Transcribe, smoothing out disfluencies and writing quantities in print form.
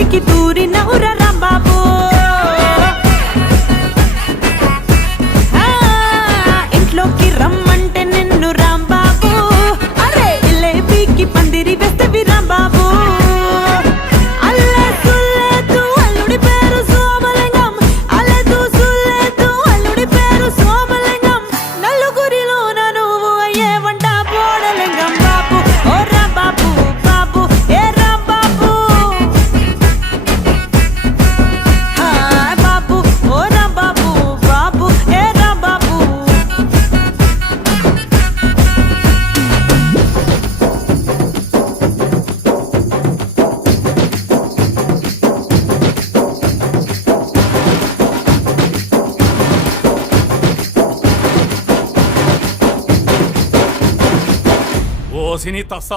కిందికి దూరినవురా రాంబాబు ఇంట్లోకి రమ్మంటే నిన్ను రాంబాబు అరే ఇలేబీకి పందిరి వేస్తవి రాంబాబు ఓసిని తస్స